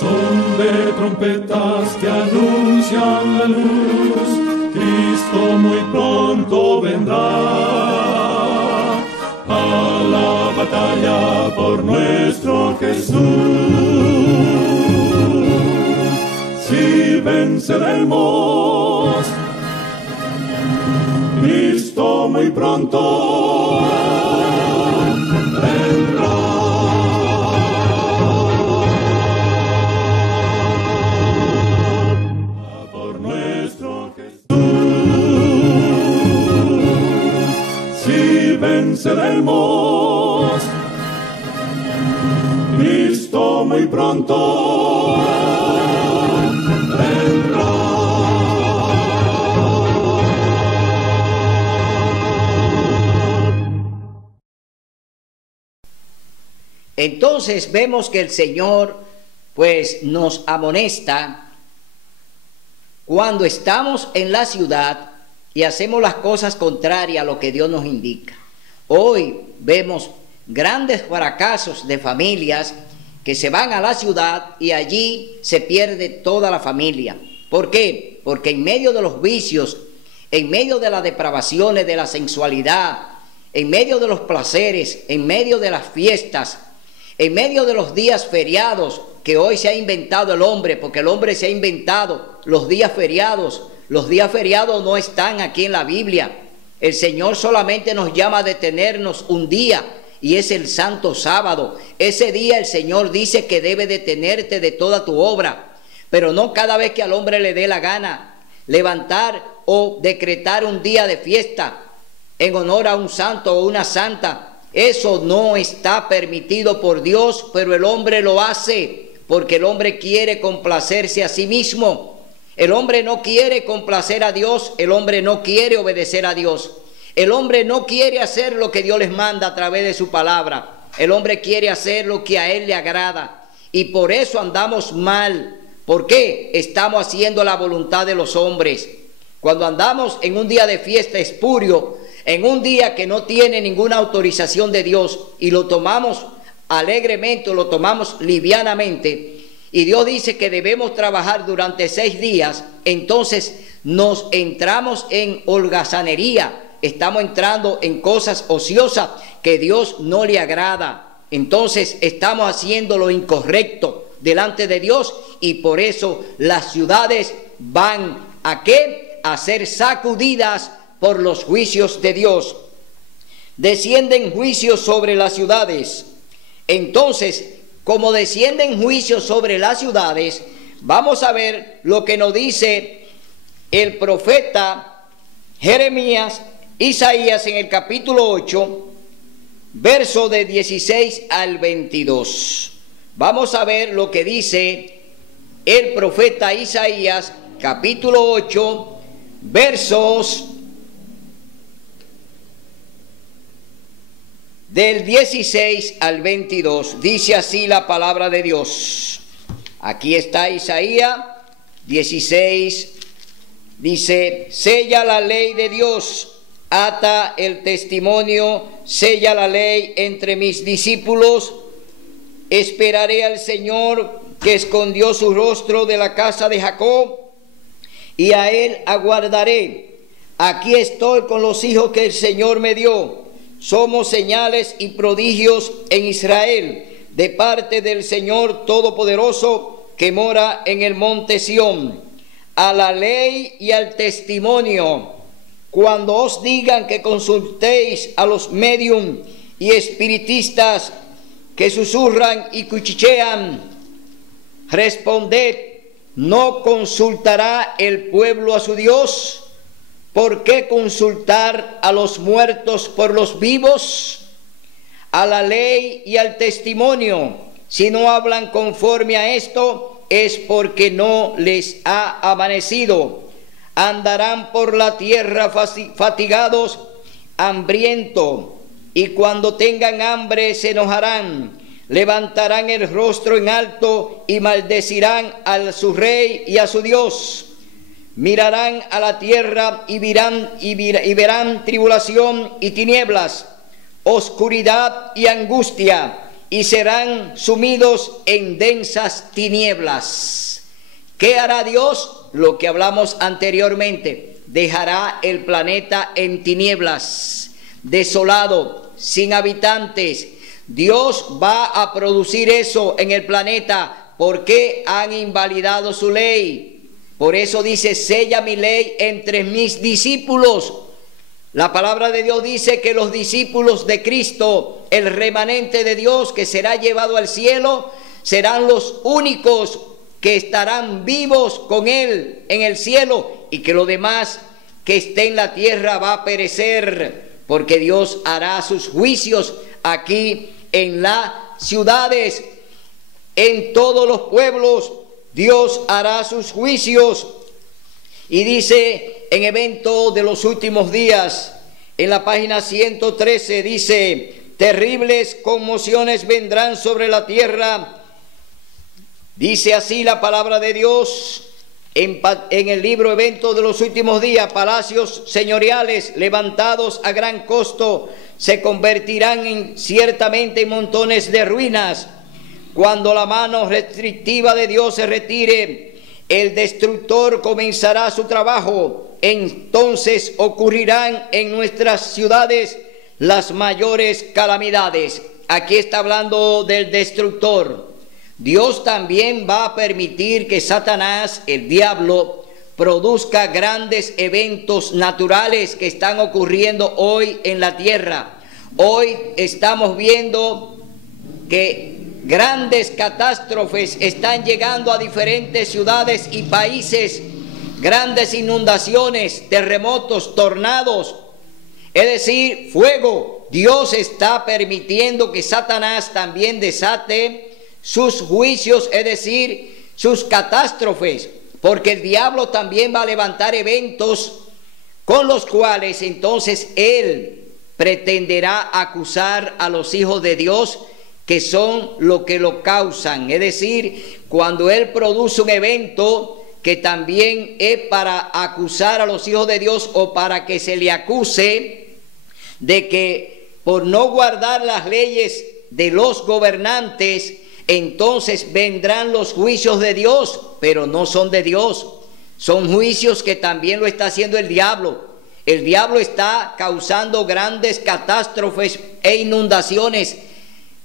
Son de trompetas que anuncian la luz, Cristo muy pronto vendrá a la batalla por nuestro Jesús. Si venceremos, Cristo muy pronto vendrá. Por nuestro Jesús, si venceremos, Cristo muy pronto vendrá. Entonces vemos que el Señor pues nos amonesta cuando estamos en la ciudad y hacemos las cosas contrarias a lo que Dios nos indica. Hoy vemos grandes fracasos de familias que se van a la ciudad y allí se pierde toda la familia. ¿Por qué? Porque en medio de los vicios, en medio de las depravaciones, de la sensualidad, en medio de los placeres, en medio de las fiestas, en medio de los días feriados que hoy se ha inventado el hombre, porque el hombre se ha inventado los días feriados. Los días feriados no están aquí en la Biblia. El Señor solamente nos llama a detenernos un día, y es el Santo Sábado. Ese día el Señor dice que debe detenerte de toda tu obra, pero no cada vez que al hombre le dé la gana levantar o decretar un día de fiesta en honor a un santo o una santa. Eso no está permitido por Dios, pero el hombre lo hace porque el hombre quiere complacerse a sí mismo. El hombre no quiere complacer a Dios, el hombre no quiere obedecer a Dios. El hombre no quiere hacer lo que Dios les manda a través de su palabra. El hombre quiere hacer lo que a él le agrada. Y por eso andamos mal. ¿Por qué? Estamos haciendo la voluntad de los hombres. Cuando andamos en un día de fiesta espurio, en un día que no tiene ninguna autorización de Dios, y lo tomamos alegremente, lo tomamos livianamente, y Dios dice que debemos trabajar durante 6 días, entonces nos entramos en holgazanería, estamos entrando en cosas ociosas que Dios no le agrada. Entonces estamos haciendo lo incorrecto delante de Dios, y por eso las ciudades van ¿a qué? A ser sacudidas por los juicios de Dios. Descienden juicios sobre las ciudades. Entonces, como descienden juicios sobre las ciudades, vamos a ver lo que nos dice el profeta Jeremías, Isaías en el capítulo 8, verso de 16 al 22. Vamos a ver lo que dice el profeta Isaías, capítulo 8, versos del 16 al 22. Dice así la palabra de Dios. Aquí está Isaías 16. Dice: sella la ley de Dios, ata el testimonio, sella la ley entre mis discípulos. Esperaré al Señor, que escondió su rostro de la casa de Jacob, y a él aguardaré. Aquí estoy con los hijos que el Señor me dio. Somos señales y prodigios en Israel, de parte del Señor Todopoderoso, que mora en el monte Sión. A la ley y al testimonio, cuando os digan que consultéis a los médium y espiritistas que susurran y cuchichean, responded: ¿no consultará el pueblo a su Dios? ¿Por qué consultar a los muertos por los vivos? A la ley y al testimonio, si no hablan conforme a esto, es porque no les ha amanecido. Andarán por la tierra fatigados, hambrientos, y cuando tengan hambre se enojarán. Levantarán el rostro en alto y maldecirán a su rey y a su Dios. Mirarán a la tierra y verán tribulación y tinieblas, oscuridad y angustia, y serán sumidos en densas tinieblas. ¿Qué hará Dios? Lo que hablamos anteriormente. Dejará el planeta en tinieblas, desolado, sin habitantes. Dios va a producir eso en el planeta porque han invalidado su ley. Por eso dice: sella mi ley entre mis discípulos. La palabra de Dios dice que los discípulos de Cristo, el remanente de Dios que será llevado al cielo, serán los únicos que estarán vivos con Él en el cielo, y que lo demás que esté en la tierra va a perecer, porque Dios hará sus juicios aquí en las ciudades, en todos los pueblos. Dios hará sus juicios. Y dice en Evento de los Últimos Días, en la página 113, dice: terribles conmociones vendrán sobre la tierra. Dice así la palabra de Dios en el libro Evento de los Últimos Días: palacios señoriales levantados a gran costo se convertirán ciertamente en montones de ruinas. Cuando la mano restrictiva de Dios se retire, el destructor comenzará su trabajo. Entonces ocurrirán en nuestras ciudades las mayores calamidades. Aquí está hablando del destructor. Dios también va a permitir que Satanás, el diablo, produzca grandes eventos naturales que están ocurriendo hoy en la tierra. Hoy estamos viendo que grandes catástrofes están llegando a diferentes ciudades y países, grandes inundaciones, terremotos, tornados, es decir, fuego. Dios está permitiendo que Satanás también desate sus juicios, es decir, sus catástrofes, porque el diablo también va a levantar eventos con los cuales entonces él pretenderá acusar a los hijos de Dios, que son los que lo causan. Es decir, cuando él produce un evento que también es para acusar a los hijos de Dios, o para que se le acuse de que por no guardar las leyes de los gobernantes, entonces vendrán los juicios de Dios, pero no son de Dios. Son juicios que también lo está haciendo el diablo. El diablo está causando grandes catástrofes e inundaciones.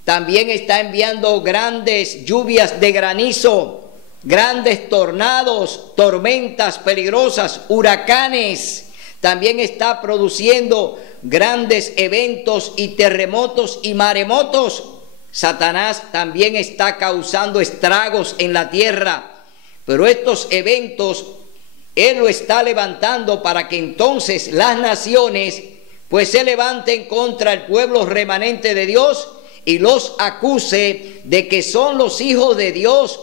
También está enviando grandes lluvias de granizo, grandes tornados, tormentas peligrosas, huracanes. También está produciendo grandes eventos y terremotos y maremotos. Satanás también está causando estragos en la tierra. Pero estos eventos él lo está levantando para que entonces las naciones pues se levanten contra el pueblo remanente de Dios y los acuse de que son los hijos de Dios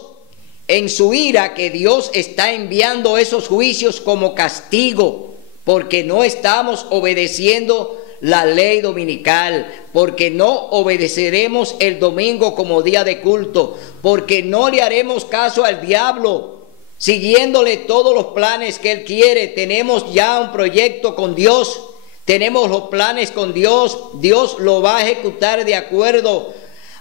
en su ira, que Dios está enviando esos juicios como castigo, porque no estamos obedeciendo la ley dominical, porque no obedeceremos el domingo como día de culto, porque no le haremos caso al diablo, siguiéndole todos los planes que él quiere. Tenemos ya un proyecto con Dios. Tenemos los planes con Dios. Dios lo va a ejecutar de acuerdo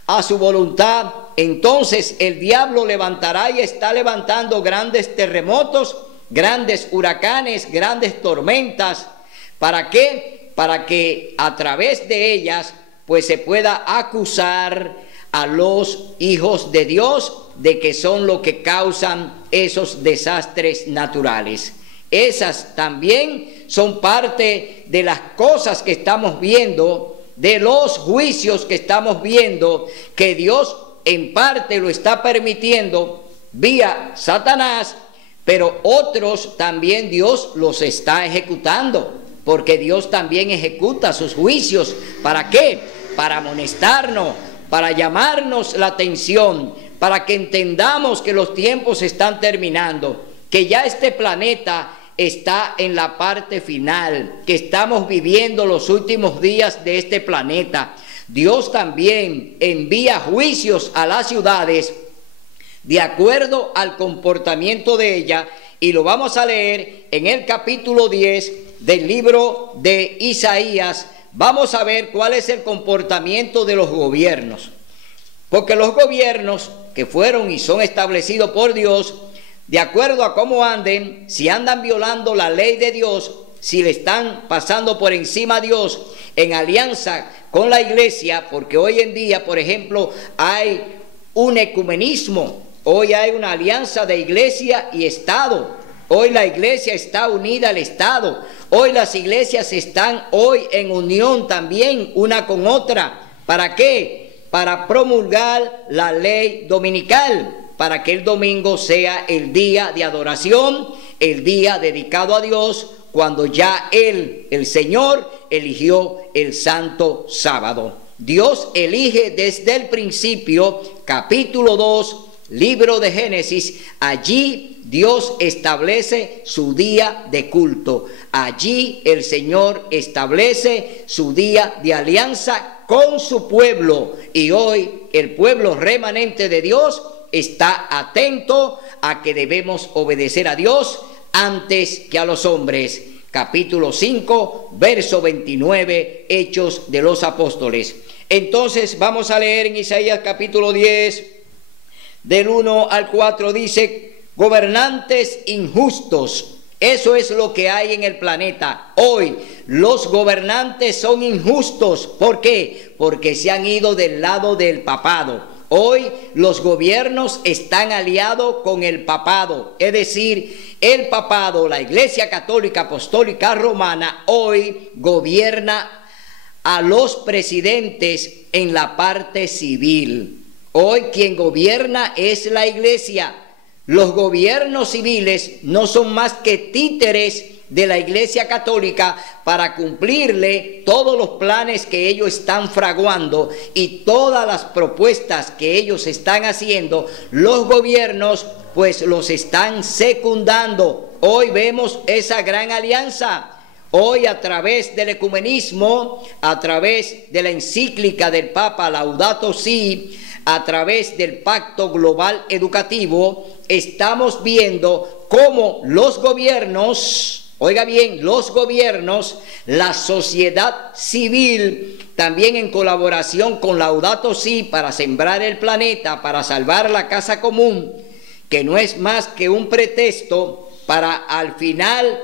a su voluntad. Entonces el diablo levantará y está levantando grandes terremotos, grandes huracanes, grandes tormentas. ¿Para qué? Para que a través de ellas pues se pueda acusar a los hijos de Dios de que son los que causan esos desastres naturales. Esas también son parte de las cosas que estamos viendo, de los juicios que estamos viendo, que Dios en parte lo está permitiendo vía Satanás, pero otros también Dios los está ejecutando, porque Dios también ejecuta sus juicios. ¿Para qué? Para amonestarnos, para llamarnos la atención, para que entendamos que los tiempos están terminando, que ya este planeta está en la parte final, que estamos viviendo los últimos días de este planeta. Dios también envía juicios a las ciudades de acuerdo al comportamiento de ella, y lo vamos a leer en el capítulo 10 del libro de Isaías. Vamos a ver cuál es el comportamiento de los gobiernos. porque los gobiernos que fueron y son establecidos por Dios, de acuerdo a cómo anden, si andan violando la ley de Dios, si le están pasando por encima a Dios en alianza con la iglesia, porque hoy en día, por ejemplo, hay un ecumenismo, hoy hay una alianza de iglesia y Estado. Hoy la iglesia está unida al Estado. Hoy las iglesias están hoy en unión también una con otra. ¿Para qué? Para promulgar la ley dominical, para que el domingo sea el día de adoración, el día dedicado a Dios, cuando ya el Señor eligió el santo sábado. Dios elige desde el principio, capítulo 2, libro de Génesis. Allí Dios establece su día de culto. Allí el Señor establece su día de alianza con su pueblo. Y hoy el pueblo remanente de Dios está atento a que debemos obedecer a Dios antes que a los hombres. Capítulo 5, verso 29, Hechos de los Apóstoles. Entonces vamos a leer en Isaías capítulo 10, del 1 al 4, dice: gobernantes injustos. Eso es lo que hay en el planeta. Hoy los gobernantes son injustos. ¿Por qué? Porque se han ido del lado del papado. Hoy los gobiernos están aliados con el papado, es decir, el papado, la Iglesia Católica Apostólica Romana, hoy gobierna a los presidentes en la parte civil. Hoy quien gobierna es la Iglesia. Los gobiernos civiles no son más que títeres de la Iglesia Católica para cumplirle todos los planes que ellos están fraguando y todas las propuestas que ellos están haciendo. Los gobiernos pues los están secundando. Hoy vemos esa gran alianza. Hoy, a través del ecumenismo, a través de la encíclica del Papa Laudato Si, a través del Pacto Global Educativo, estamos viendo cómo los gobiernos, oiga bien, los gobiernos, la sociedad civil, también en colaboración con Laudato Si para sembrar el planeta, para salvar la casa común, que no es más que un pretexto para al final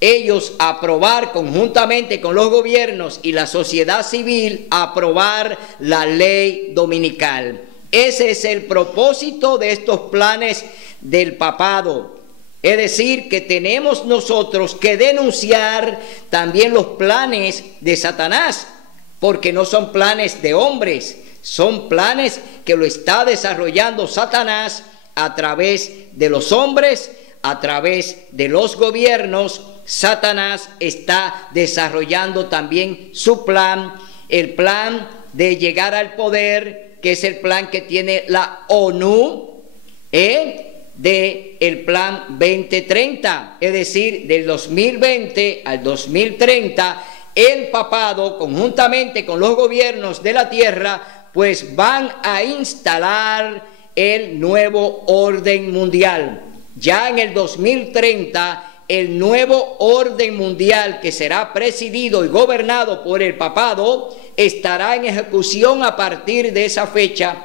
ellos aprobar conjuntamente con los gobiernos y la sociedad civil, aprobar la ley dominical. Ese es el propósito de estos planes del papado. Es decir, que tenemos nosotros que denunciar también los planes de Satanás, porque no son planes de hombres, son planes que lo está desarrollando Satanás a través de los hombres, a través de los gobiernos. Satanás está desarrollando también su plan, el plan de llegar al poder, que es el plan que tiene la ONU, del plan 2030, es decir, del 2020 al 2030, el papado, conjuntamente con los gobiernos de la tierra, pues van a instalar el nuevo orden mundial. Ya en el 2030, el nuevo orden mundial, que será presidido y gobernado por el papado, estará en ejecución a partir de esa fecha,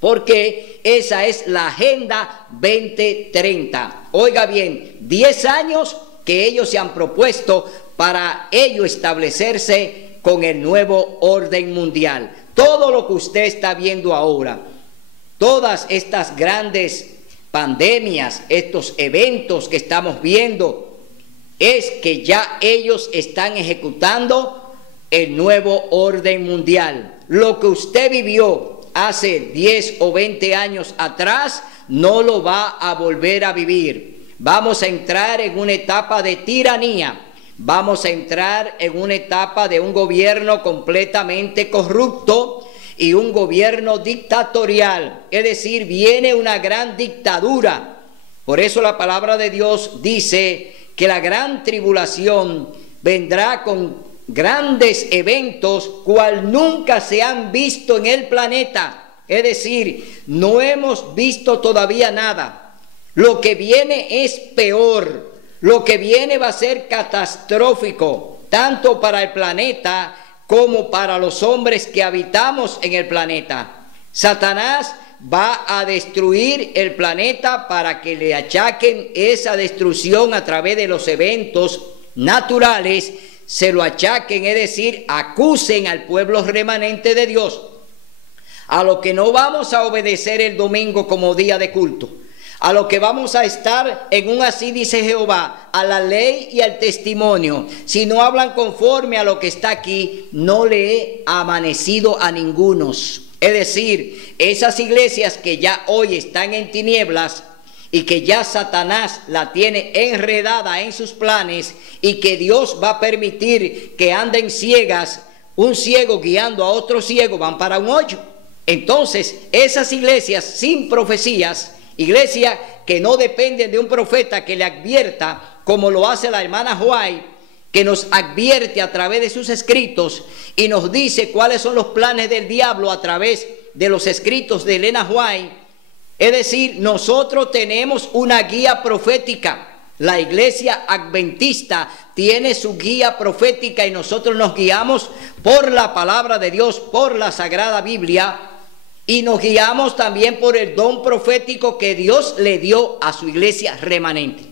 porque esa es la Agenda 2030. Oiga bien, 10 años que ellos se han propuesto para ello establecerse con el nuevo orden mundial. Todo lo que usted está viendo ahora, todas estas grandes pandemias, estos eventos que estamos viendo, es que ya ellos están ejecutando el nuevo orden mundial. Lo que usted vivió hace 10 o 20 años atrás, no lo va a volver a vivir. Vamos a entrar en una etapa de tiranía. Vamos a entrar en una etapa de un gobierno completamente corrupto y un gobierno dictatorial, es decir, viene una gran dictadura. Por eso la palabra de Dios dice que la gran tribulación vendrá con grandes eventos cual nunca se han visto en el planeta. Es decir, no hemos visto todavía nada. Lo que viene es peor. Lo que viene va a ser catastrófico, tanto para el planeta como para los hombres que habitamos en el planeta. Satanás va a destruir el planeta para que le achaquen esa destrucción a través de los eventos naturales, se lo achaquen, es decir, acusen al pueblo remanente de Dios, a lo que no vamos a obedecer el domingo como día de culto, a lo que vamos a estar en un así dice Jehová, a la ley y al testimonio. Si no hablan conforme a lo que está aquí, no le he amanecido a ningunos. Es decir, esas iglesias que ya hoy están en tinieblas y que ya Satanás la tiene enredada en sus planes y que Dios va a permitir que anden ciegas, un ciego guiando a otro ciego, van para un hoyo. Entonces, esas iglesias sin profecías, iglesias que no dependen de un profeta que le advierta, como lo hace la hermana White, que nos advierte a través de sus escritos y nos dice cuáles son los planes del diablo a través de los escritos de Elena White. Es decir, nosotros tenemos una guía profética. La iglesia adventista tiene su guía profética y nosotros nos guiamos por la palabra de Dios, por la Sagrada Biblia, y nos guiamos también por el don profético que Dios le dio a su iglesia remanente.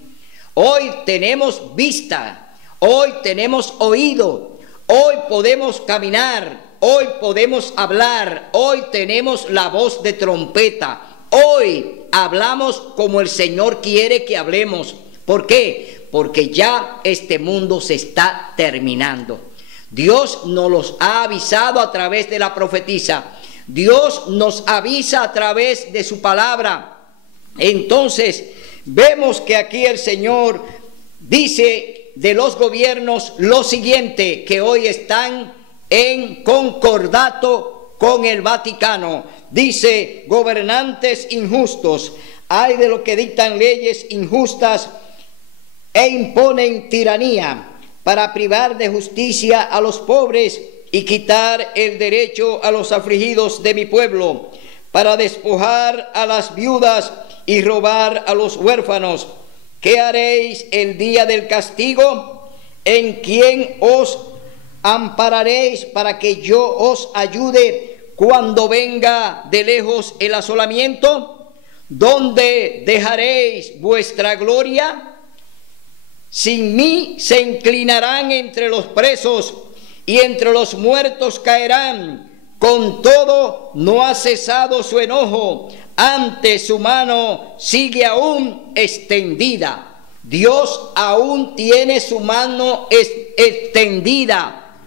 Hoy tenemos vista, hoy tenemos oído, hoy podemos caminar, hoy podemos hablar, hoy tenemos la voz de trompeta, hoy hablamos como el Señor quiere que hablemos. ¿Por qué? Porque ya este mundo se está terminando. Dios nos los ha avisado a través de la profetisa. Dios nos avisa a través de su palabra. Entonces, vemos que aquí el Señor dice de los gobiernos lo siguiente, que hoy están en concordato con el Vaticano. Dice, gobernantes injustos, hay de los que dictan leyes injustas e imponen tiranía para privar de justicia a los pobres y quitar el derecho a los afligidos de mi pueblo, para despojar a las viudas y robar a los huérfanos. ¿Qué haréis el día del castigo? ¿En quién os ampararéis para que yo os ayude cuando venga de lejos el asolamiento? ¿Dónde dejaréis vuestra gloria? Sin mí se inclinarán entre los presos y entre los muertos caerán. Con todo no ha cesado su enojo, antes su mano sigue aún extendida. Dios aún tiene su mano extendida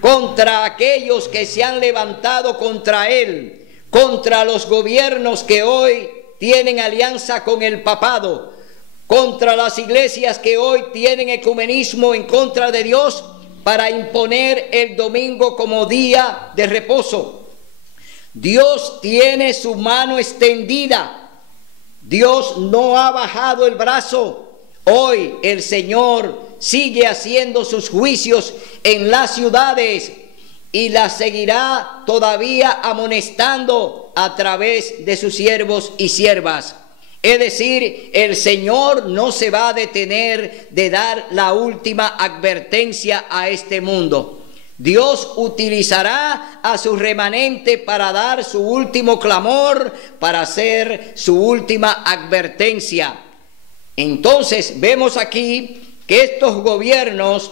contra aquellos que se han levantado contra él, contra los gobiernos que hoy tienen alianza con el papado, contra las iglesias que hoy tienen ecumenismo en contra de Dios para imponer el domingo como día de reposo. Dios tiene su mano extendida. Dios no ha bajado el brazo. Hoy el Señor sigue haciendo sus juicios en las ciudades y las seguirá todavía amonestando a través de sus siervos y siervas. Es decir, el Señor no se va a detener de dar la última advertencia a este mundo. Dios utilizará a su remanente para dar su último clamor, para hacer su última advertencia. Entonces vemos aquí que estos gobiernos,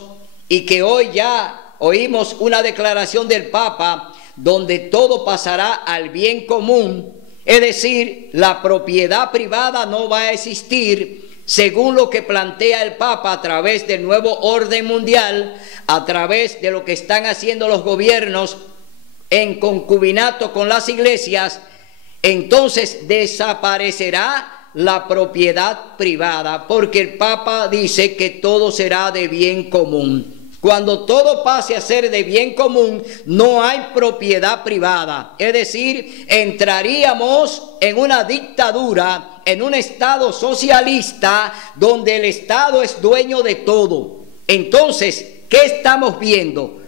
y que hoy ya oímos una declaración del Papa, donde todo pasará al bien común. Es decir, la propiedad privada no va a existir, según lo que plantea el Papa a través del nuevo orden mundial, a través de lo que están haciendo los gobiernos en concubinato con las iglesias. Entonces desaparecerá la propiedad privada, porque el Papa dice que todo será de bien común. Cuando todo pase a ser de bien común, no hay propiedad privada. Es decir, entraríamos en una dictadura, en un estado socialista, donde el Estado es dueño de todo. Entonces, ¿qué estamos viendo?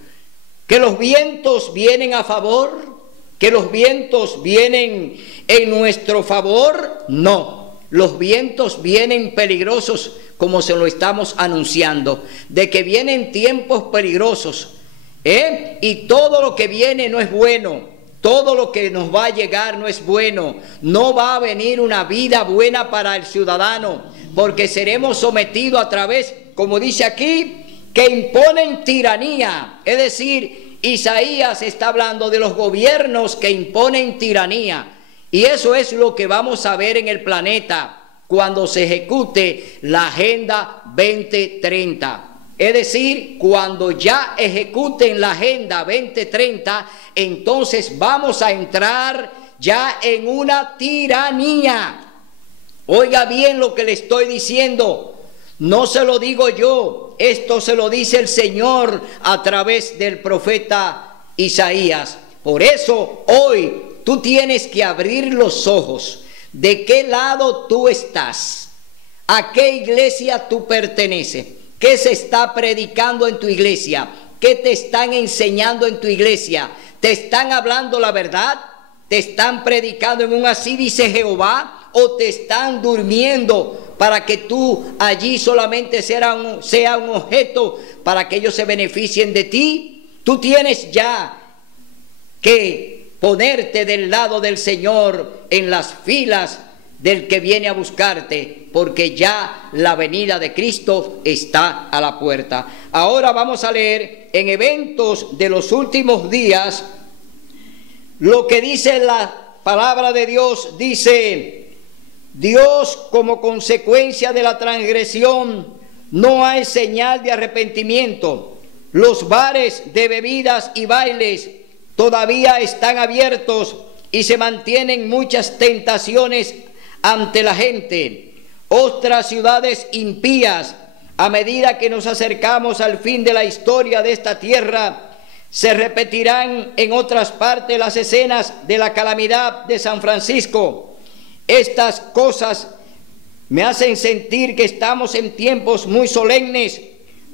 ¿Que los vientos vienen a favor? ¿Que los vientos vienen en nuestro favor? No. Los vientos vienen peligrosos, como se lo estamos anunciando, de que vienen tiempos peligrosos, y todo lo que viene no es bueno. todo lo que nos va a llegar no es bueno. No va a venir una vida buena para el ciudadano, porque seremos sometidos a través, como dice aquí, que imponen tiranía. Es decir, Isaías está hablando de los gobiernos que imponen tiranía. Y eso es lo que vamos a ver en el planeta cuando se ejecute la Agenda 2030. Es decir, cuando ya ejecuten la Agenda 2030, entonces vamos a entrar ya en una tiranía. Oiga bien lo que le estoy diciendo. No se lo digo yo, esto se lo dice el Señor a través del profeta Isaías. Por eso hoy tú tienes que abrir los ojos. ¿De qué lado tú estás? ¿A qué iglesia tú perteneces? ¿Qué se está predicando en tu iglesia? ¿Qué te están enseñando en tu iglesia? ¿Te están hablando la verdad? ¿Te están predicando en un así dice Jehová? ¿O te están durmiendo para que tú allí solamente sea un objeto para que ellos se beneficien de ti? Tú tienes ya que ponerte del lado del Señor, en las filas del que viene a buscarte, porque ya la venida de Cristo está a la puerta. Ahora vamos a leer en Eventos de los Últimos Días lo que dice la palabra de Dios. Dice: Dios, como consecuencia de la transgresión, no hay señal de arrepentimiento. Los bares de bebidas y bailes todavía están abiertos y se mantienen muchas tentaciones ante la gente. Otras ciudades impías, a medida que nos acercamos al fin de la historia de esta tierra, se repetirán en otras partes las escenas de la calamidad de San Francisco. Estas cosas me hacen sentir que estamos en tiempos muy solemnes,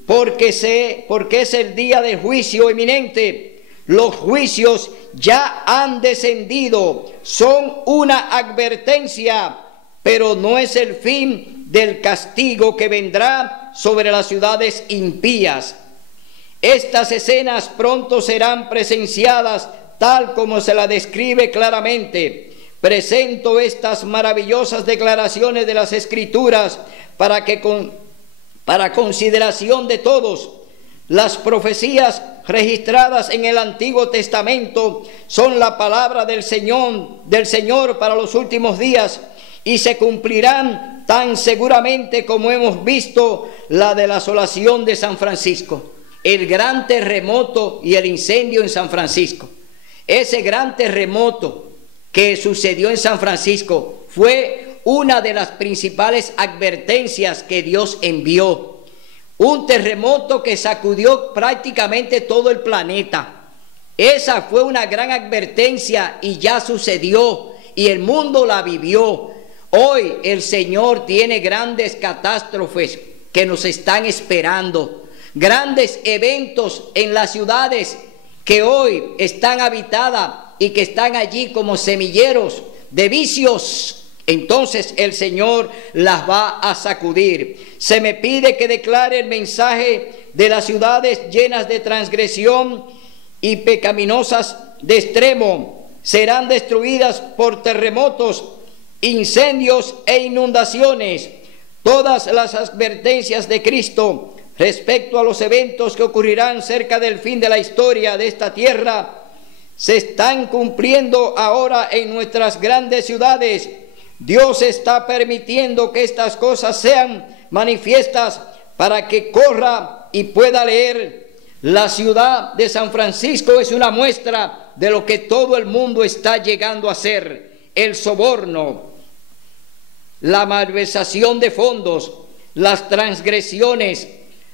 porque es el día del juicio inminente. Los juicios ya han descendido, son una advertencia, pero no es el fin del castigo que vendrá sobre las ciudades impías. Estas escenas pronto serán presenciadas tal como se la describe claramente. Presento estas maravillosas declaraciones de las Escrituras para consideración de todos. Las profecías registradas en el Antiguo Testamento son la palabra del Señor para los últimos días, y se cumplirán tan seguramente como hemos visto la de la asolación de San Francisco, el gran terremoto y el incendio en San Francisco. Ese gran terremoto que sucedió en San Francisco fue una de las principales advertencias que Dios envió. Un terremoto que sacudió prácticamente todo el planeta. Esa fue una gran advertencia y ya sucedió y el mundo la vivió. Hoy el Señor tiene grandes catástrofes que nos están esperando. Grandes eventos en las ciudades que hoy están habitadas y que están allí como semilleros de vicios. Entonces el Señor las va a sacudir. Se me pide que declare el mensaje de las ciudades llenas de transgresión y pecaminosas de extremo. Serán destruidas por terremotos, incendios e inundaciones. Todas las advertencias de Cristo respecto a los eventos que ocurrirán cerca del fin de la historia de esta tierra se están cumpliendo ahora en nuestras grandes ciudades. Dios está permitiendo que estas cosas sean manifiestas para que corra y pueda leer. La ciudad de San Francisco es una muestra de lo que todo el mundo está llegando a hacer: el soborno, la malversación de fondos, las transgresiones,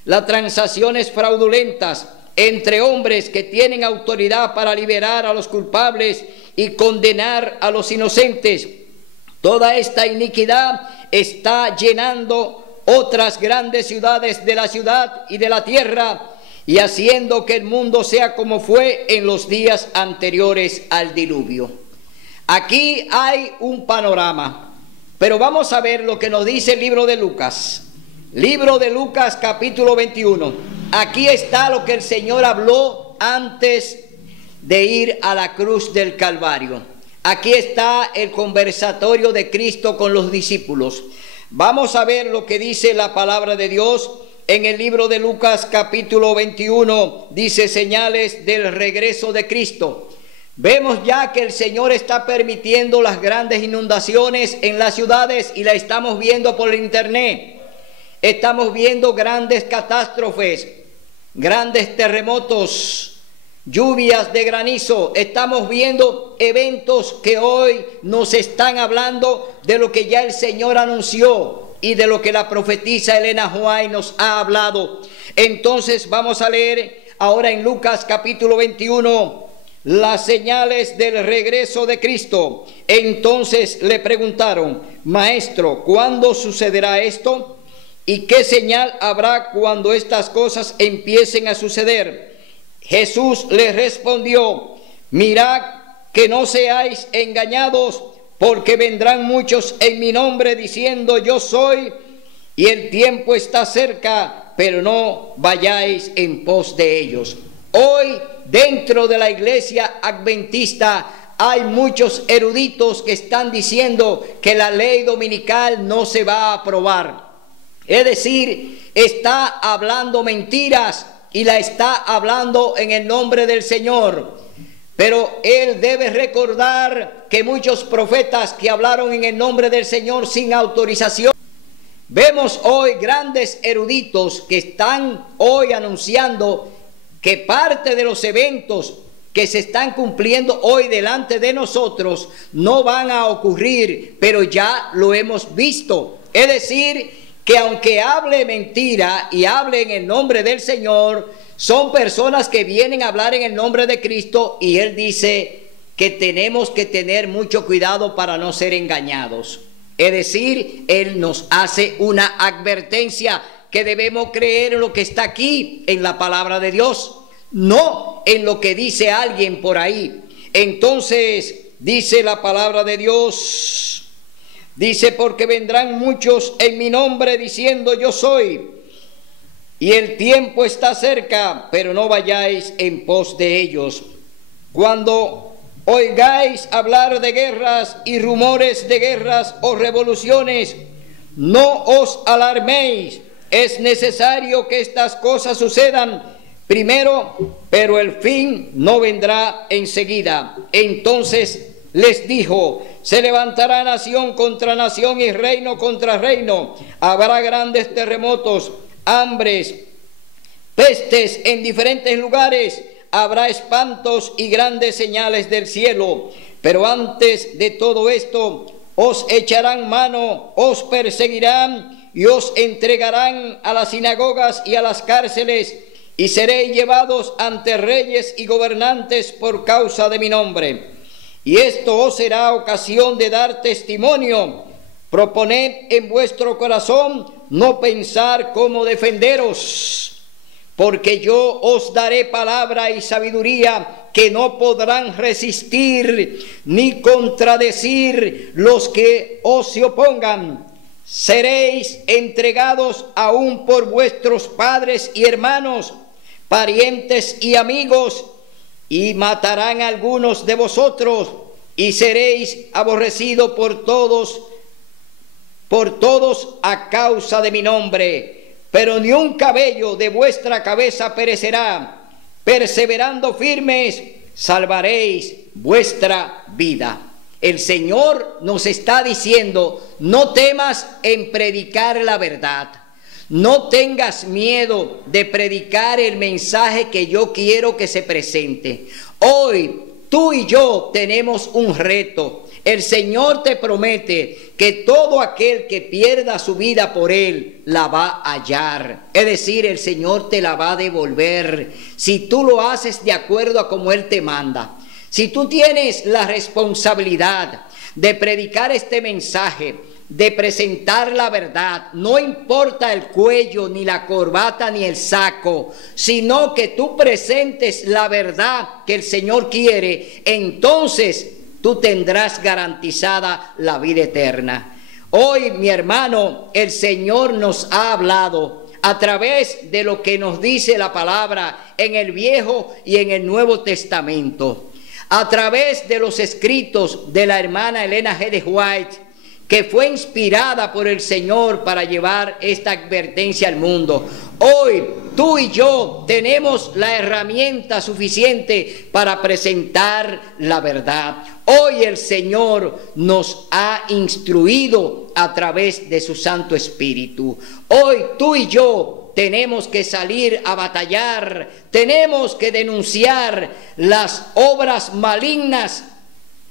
las transacciones fraudulentas entre hombres que tienen autoridad para liberar a los culpables y condenar a los inocentes. Toda esta iniquidad está llenando otras grandes ciudades de la ciudad y de la tierra y haciendo que el mundo sea como fue en los días anteriores al diluvio. Aquí hay un panorama, pero vamos a ver lo que nos dice el libro de Lucas. Libro de Lucas, capítulo 21. Aquí está lo que el Señor habló antes de ir a la cruz del Calvario. Aquí está el conversatorio de Cristo con los discípulos. Vamos a ver lo que dice la palabra de Dios en el libro de Lucas capítulo 21. Dice señales del regreso de Cristo. Vemos ya que el Señor está permitiendo las grandes inundaciones en las ciudades y la estamos viendo por internet. Estamos viendo grandes catástrofes, grandes terremotos, lluvias de granizo. Estamos viendo eventos que hoy nos están hablando de lo que ya el Señor anunció y de lo que la profetisa Elena White nos ha hablado. Entonces vamos a leer ahora en Lucas capítulo 21 las señales del regreso de Cristo. Entonces le preguntaron: Maestro, ¿cuándo sucederá esto? ¿Y qué señal habrá cuando estas cosas empiecen a suceder? Jesús les respondió: mirad que no seáis engañados, porque vendrán muchos en mi nombre diciendo yo soy, y el tiempo está cerca, pero no vayáis en pos de ellos. Hoy dentro de la iglesia adventista hay muchos eruditos que están diciendo que la ley dominical no se va a aprobar. Es decir, está hablando mentiras y la está hablando en el nombre del Señor. Pero él debe recordar que muchos profetas que hablaron en el nombre del Señor sin autorización. Vemos hoy grandes eruditos que están hoy anunciando que parte de los eventos que se están cumpliendo hoy delante de nosotros no van a ocurrir, pero ya lo hemos visto. Es decir, que aunque hable mentira y hable en el nombre del Señor, son personas que vienen a hablar en el nombre de Cristo, y Él dice que tenemos que tener mucho cuidado para no ser engañados. Es decir, Él nos hace una advertencia que debemos creer en lo que está aquí en la palabra de Dios, no en lo que dice alguien por ahí. Entonces dice la palabra de Dios, dice: porque vendrán muchos en mi nombre diciendo yo soy, y el tiempo está cerca, pero no vayáis en pos de ellos. Cuando oigáis hablar de guerras y rumores de guerras o revoluciones, no os alarméis. Es necesario que estas cosas sucedan primero, pero el fin no vendrá enseguida. Entonces les dijo: se levantará nación contra nación y reino contra reino. Habrá grandes terremotos, hambres, pestes en diferentes lugares. Habrá espantos y grandes señales del cielo. Pero antes de todo esto, os echarán mano, os perseguirán y os entregarán a las sinagogas y a las cárceles, y seréis llevados ante reyes y gobernantes por causa de mi nombre. Y esto os será ocasión de dar testimonio. Proponed en vuestro corazón no pensar cómo defenderos, porque yo os daré palabra y sabiduría que no podrán resistir ni contradecir los que os se opongan. Seréis entregados aún por vuestros padres y hermanos, parientes y amigos, y matarán a algunos de vosotros, y seréis aborrecidos por todos a causa de mi nombre. Pero ni un cabello de vuestra cabeza perecerá. Perseverando firmes, salvaréis vuestra vida. El Señor nos está diciendo: no temas en predicar la verdad. No tengas miedo de predicar el mensaje que yo quiero que se presente. Hoy tú y yo tenemos un reto. El Señor te promete que todo aquel que pierda su vida por Él la va a hallar. Es decir, el Señor te la va a devolver si tú lo haces de acuerdo a como Él te manda. Si tú tienes la responsabilidad de predicar este mensaje, de presentar la verdad, no importa el cuello, ni la corbata, ni el saco, sino que tú presentes la verdad que el Señor quiere, entonces tú tendrás garantizada la vida eterna. Hoy, mi hermano, el Señor nos ha hablado a través de lo que nos dice la palabra en el Viejo y en el Nuevo Testamento, a través de los escritos de la hermana Elena G. de White, que fue inspirada por el Señor para llevar esta advertencia al mundo. Hoy tú y yo tenemos la herramienta suficiente para presentar la verdad. Hoy el Señor nos ha instruido a través de su Santo Espíritu. Hoy tú y yo tenemos que salir a batallar, tenemos que denunciar las obras malignas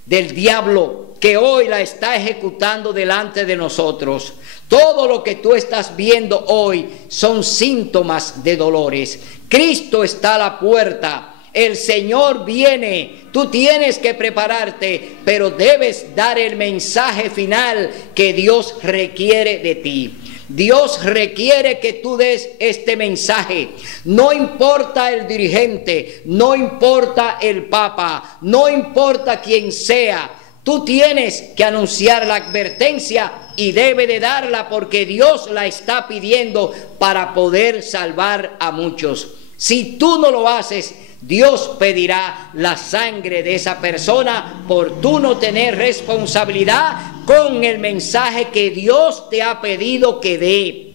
del diablo que hoy la está ejecutando delante de nosotros. Todo lo que tú estás viendo hoy son síntomas de dolores. Cristo está a la puerta. El Señor viene. Tú tienes que prepararte, pero debes dar el mensaje final que Dios requiere de ti. Dios requiere que tú des este mensaje. No importa el dirigente, no importa el papa, no importa quién sea. Tú tienes que anunciar la advertencia y debe de darla porque Dios la está pidiendo para poder salvar a muchos. Si tú no lo haces, Dios pedirá la sangre de esa persona por tú no tener responsabilidad con el mensaje que Dios te ha pedido que dé.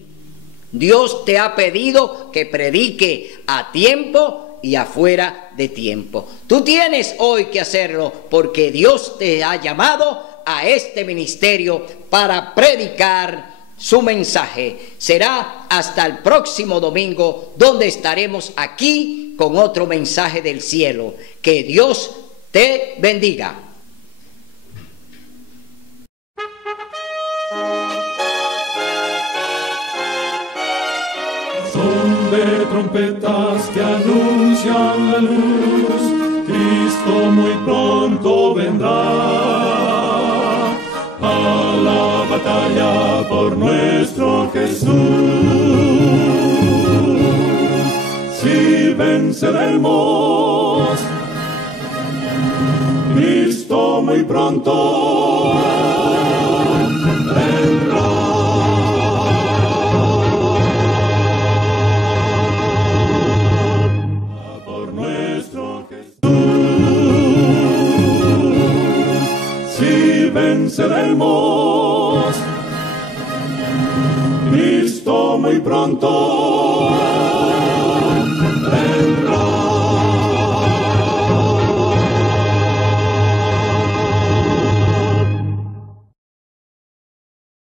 Dios te ha pedido que predique a tiempo y afuera de tiempo. Tú tienes hoy que hacerlo porque Dios te ha llamado a este ministerio para predicar su mensaje. Será hasta el próximo domingo donde estaremos aquí con otro mensaje del cielo. Que Dios te bendiga. Son de trompetas que anuncian la luz, Cristo muy pronto vendrá. A la batalla por nuestro Jesús, si venceremos, Cristo muy pronto vendrá. Por nuestro Jesús, si venceremos, Cristo muy pronto